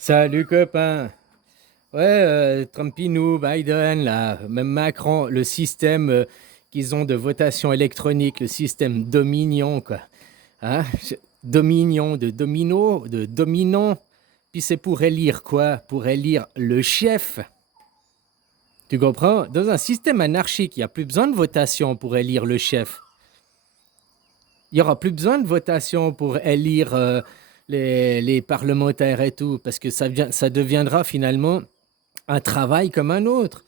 Salut copain. Ouais, Trumpinou, Biden, là, même Macron, le système qu'ils ont de votation électronique, le système Dominion, quoi. Hein? Dominion, de domino, de dominant. Puis c'est pour élire quoi? Pour élire le chef. Tu comprends? Dans un système anarchique, il n'y a plus besoin de votation pour élire le chef. Il n'y aura plus besoin de votation pour élire les parlementaires et tout, parce que ça deviendra finalement un travail comme un autre.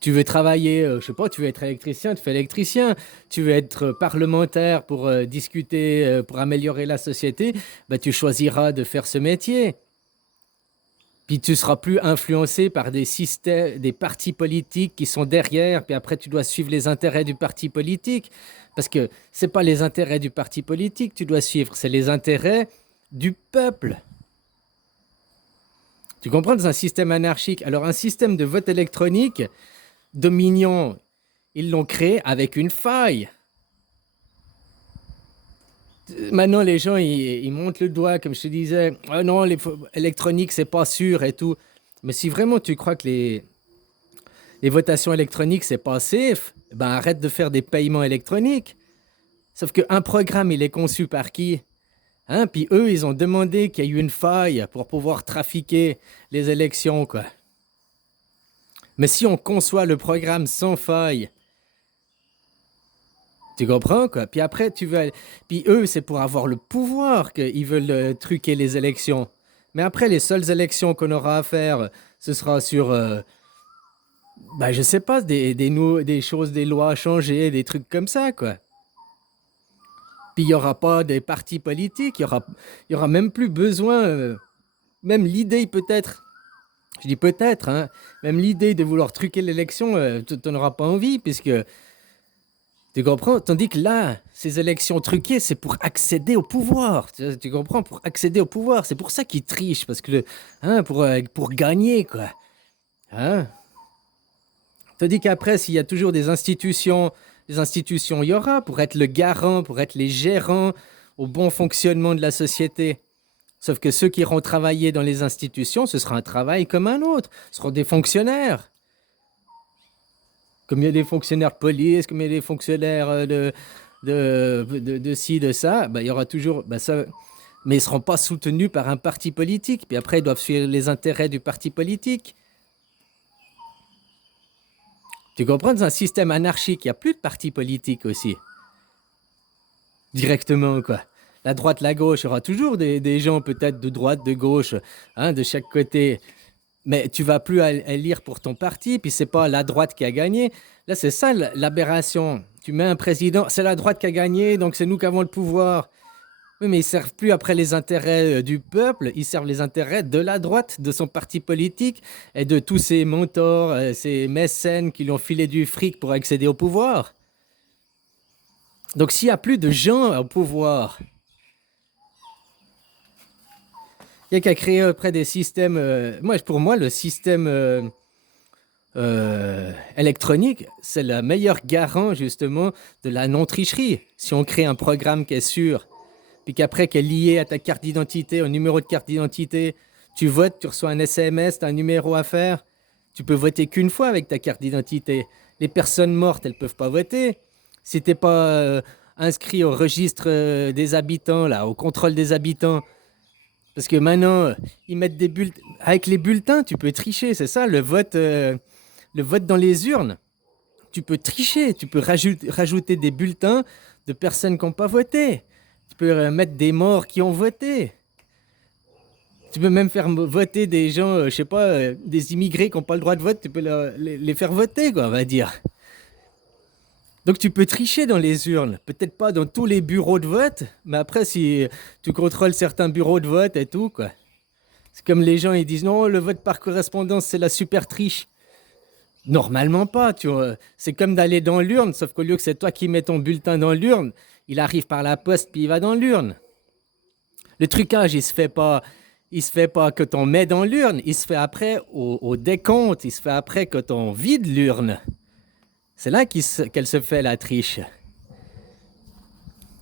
Tu veux travailler, je sais pas, tu veux être électricien, tu fais électricien. Tu veux être parlementaire pour discuter, pour améliorer la société, bah, tu choisiras de faire ce métier. Puis tu seras plus influencé par des systèmes, des partis politiques qui sont derrière, puis après tu dois suivre les intérêts du parti politique. Parce que c'est pas les intérêts du parti politique que tu dois suivre, c'est les intérêts du peuple. Tu comprends, dans un système anarchique. Alors un système de vote électronique, Dominion, ils l'ont créé avec une faille. Maintenant, les gens, ils montent le doigt, comme je te disais. Ah non, l'électronique, c'est pas sûr et tout. Mais si vraiment tu crois que les votations électroniques, c'est pas safe, ben arrête de faire des paiements électroniques. Sauf qu'un programme, il est conçu par qui? Hein? Puis eux, ils ont demandé qu'il y ait eu une faille pour pouvoir trafiquer les élections, quoi. Mais si on conçoit le programme sans faille, tu comprends, quoi? Puis après, tu veux. Puis eux, c'est pour avoir le pouvoir qu'ils veulent truquer les élections. Mais après, les seules élections qu'on aura à faire, ce sera sur, bah, je sais pas, des choses, des lois à changer, des trucs comme ça, quoi. Puis il n'y aura pas des partis politiques, il y aura même plus besoin, même l'idée peut-être, je dis peut-être, hein, même l'idée de vouloir truquer l'élection, tu n'en auras pas envie, puisque tu comprends? Tandis que là, ces élections truquées, c'est pour accéder au pouvoir. Tu comprends? Pour accéder au pouvoir. C'est pour ça qu'ils trichent, parce que, hein, pour gagner, quoi. Hein? Tandis qu'après, s'il y a toujours des institutions, il y aura pour être le garant, pour être les gérants au bon fonctionnement de la société. Sauf que ceux qui iront travailler dans les institutions, ce sera un travail comme un autre. Ce seront des fonctionnaires. Comme il y a des fonctionnaires de police, comme il y a des fonctionnaires de ci, de ça, bah, il y aura toujours. Bah, ça, mais ils ne seront pas soutenus par un parti politique. Puis après, ils doivent suivre les intérêts du parti politique. Tu comprends? Dans un système anarchique, il n'y a plus de parti politique aussi. Directement, quoi. La droite, la gauche, il y aura toujours des gens peut-être de droite, de gauche, hein, de chaque côté. Mais tu vas plus élire pour ton parti, puis c'est pas la droite qui a gagné. Là, c'est ça l'aberration. Tu mets un président, c'est la droite qui a gagné, donc c'est nous qui avons le pouvoir. Oui, mais ils servent plus après les intérêts du peuple, ils servent les intérêts de la droite, de son parti politique et de tous ses mentors, ses mécènes qui lui ont filé du fric pour accéder au pouvoir. Donc s'il y a plus de gens au pouvoir, il y a qu'à créer après des systèmes. Pour moi, le système électronique, c'est le meilleur garant justement de la non-tricherie. Si on crée un programme qui est sûr, puis qu'après qui est lié à ta carte d'identité, au numéro de carte d'identité, tu votes, tu reçois un SMS, tu as un numéro à faire, tu peux voter qu'une fois avec ta carte d'identité. Les personnes mortes, elles ne peuvent pas voter. Si tu n'es pas inscrit au registre des habitants, là, au contrôle des habitants, parce que maintenant, ils mettent des bulletins. Avec les bulletins, tu peux tricher, c'est ça, le vote dans les urnes. Tu peux tricher, tu peux rajouter des bulletins de personnes qui n'ont pas voté. Tu peux mettre des morts qui ont voté. Tu peux même faire voter des gens, je sais pas, des immigrés qui n'ont pas le droit de vote, tu peux les faire voter, quoi, on va dire. Donc tu peux tricher dans les urnes, peut-être pas dans tous les bureaux de vote, mais après si tu contrôles certains bureaux de vote et tout, quoi. C'est comme les gens, ils disent non, le vote par correspondance, c'est la super triche. Normalement pas, tu vois. C'est comme d'aller dans l'urne, sauf qu'au lieu que c'est toi qui mets ton bulletin dans l'urne, il arrive par la poste puis il va dans l'urne. Le trucage, il se fait pas quand on met dans l'urne, il se fait après au décompte, il se fait après quand on vide l'urne. C'est là qu'elle se fait la triche.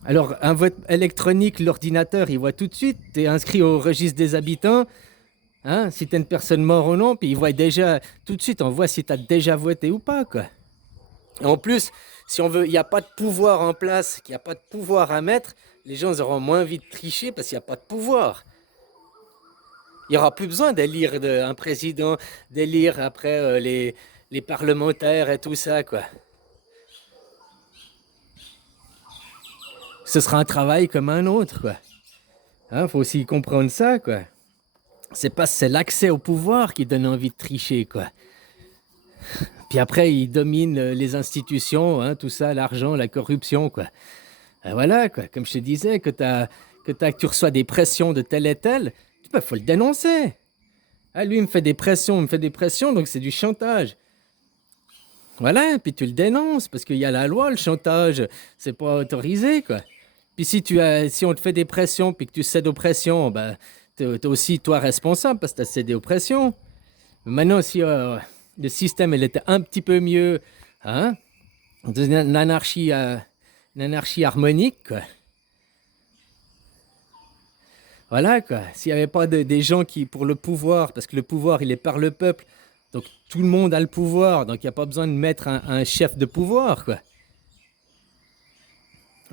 Alors, un vote électronique, l'ordinateur, il voit tout de suite, tu es inscrit au registre des habitants, hein, si tu es une personne morte ou non, puis il voit déjà, tout de suite, on voit si tu as déjà voté ou pas, quoi. Et en plus, si on veut, il n'y a pas de pouvoir en place, qu'il n'y a pas de pouvoir à mettre, les gens auront moins envie de tricher parce qu'il n'y a pas de pouvoir. Il n'y aura plus besoin d'élire un président, d'élire après les parlementaires et tout ça, quoi. Ce sera un travail comme un autre, quoi. Hein, faut aussi comprendre ça, quoi. C'est l'accès au pouvoir qui donne envie de tricher, quoi. Puis après, ils dominent les institutions, hein, tout ça, l'argent, la corruption, quoi. Et voilà, quoi. Comme je te disais, que tu reçois des pressions de tel et tel, il faut le dénoncer. Ah, lui, il me fait des pressions, donc c'est du chantage. Voilà, puis tu le dénonces, parce qu'il y a la loi, le chantage, c'est pas autorisé, quoi. Puis si on te fait des pressions, puis que tu cèdes aux pressions, ben, t'es aussi toi responsable, parce que tu as cédé aux pressions. Maintenant, si le système il était un petit peu mieux, hein, une anarchie harmonique, quoi. Voilà, quoi. S'il n'y avait pas des gens qui, pour le pouvoir, parce que le pouvoir, il est par le peuple, donc tout le monde a le pouvoir, donc il n'y a pas besoin de mettre un chef de pouvoir, quoi.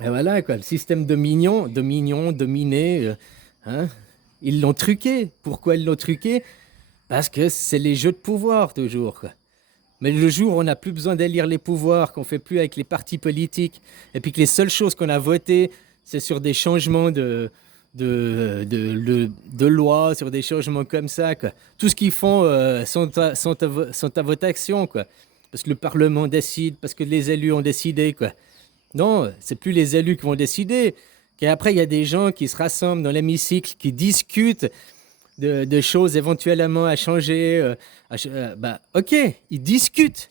Et voilà, quoi. Le système dominé, hein, ils l'ont truqué. Pourquoi ils l'ont truqué? Parce que c'est les jeux de pouvoir, toujours, quoi. Mais le jour où on n'a plus besoin d'élire les pouvoirs, qu'on fait plus avec les partis politiques, et puis que les seules choses qu'on a votées, c'est sur des changements de loi, sur des changements comme ça, quoi. Tout ce qu'ils font sont à votation, quoi. Parce que le Parlement décide, parce que les élus ont décidé, quoi. Non, c'est plus les élus qui vont décider. Qu'après, il y a des gens qui se rassemblent dans l'hémicycle, qui discutent de choses éventuellement à changer. Bah, ok, ils discutent.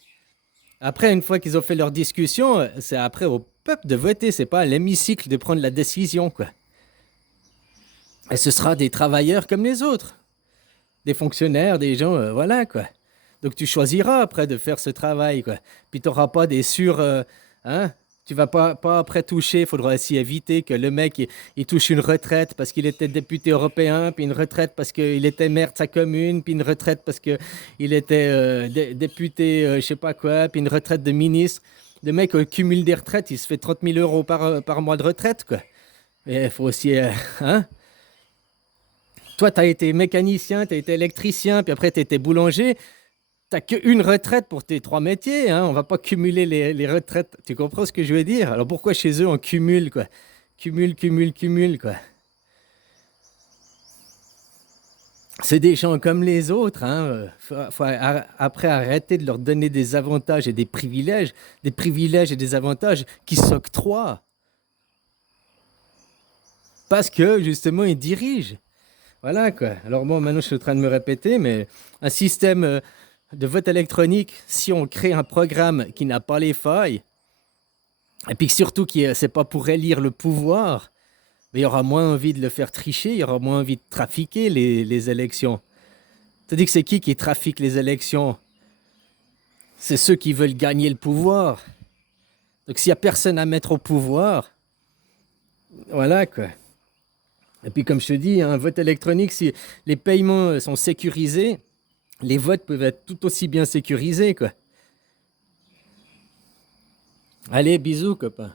Après, une fois qu'ils ont fait leur discussion, c'est après au peuple de voter, c'est pas à l'hémicycle de prendre la décision, quoi. Et ce sera des travailleurs comme les autres, des fonctionnaires, des gens, voilà, quoi. Donc tu choisiras après de faire ce travail, quoi. Puis tu n'auras pas des hein, tu vas pas après toucher, il faudra aussi éviter que le mec il touche une retraite parce qu'il était député européen, puis une retraite parce qu'il était maire de sa commune, puis une retraite parce qu'il était député, je sais pas quoi, puis une retraite de ministre. Le mec, au cumul des retraites, il se fait 30 000 euros par mois de retraite, quoi. Et il faut aussi, hein. Toi, tu as été mécanicien, tu as été électricien, puis après, tu été boulanger. T'as qu'une retraite pour tes trois métiers, hein. On va pas cumuler les retraites. Tu comprends ce que je veux dire? Alors pourquoi chez eux on cumule, quoi? Cumule, quoi. C'est des gens comme les autres, hein. Après arrêter de leur donner des avantages et des privilèges et des avantages qui s'octroient parce que justement ils dirigent. Voilà, quoi. Alors bon, maintenant je suis en train de me répéter, mais un système de vote électronique, si on crée un programme qui n'a pas les failles, et puis surtout qui c'est pas pour élire le pouvoir, mais il y aura moins envie de le faire tricher, il y aura moins envie de trafiquer les élections. C'est-à-dire que c'est qui trafique les élections? C'est ceux qui veulent gagner le pouvoir. Donc s'il n'y a personne à mettre au pouvoir, voilà, quoi. Et puis comme je te dis, un vote électronique, si les paiements sont sécurisés, les votes peuvent être tout aussi bien sécurisés, quoi. Allez, bisous, copain.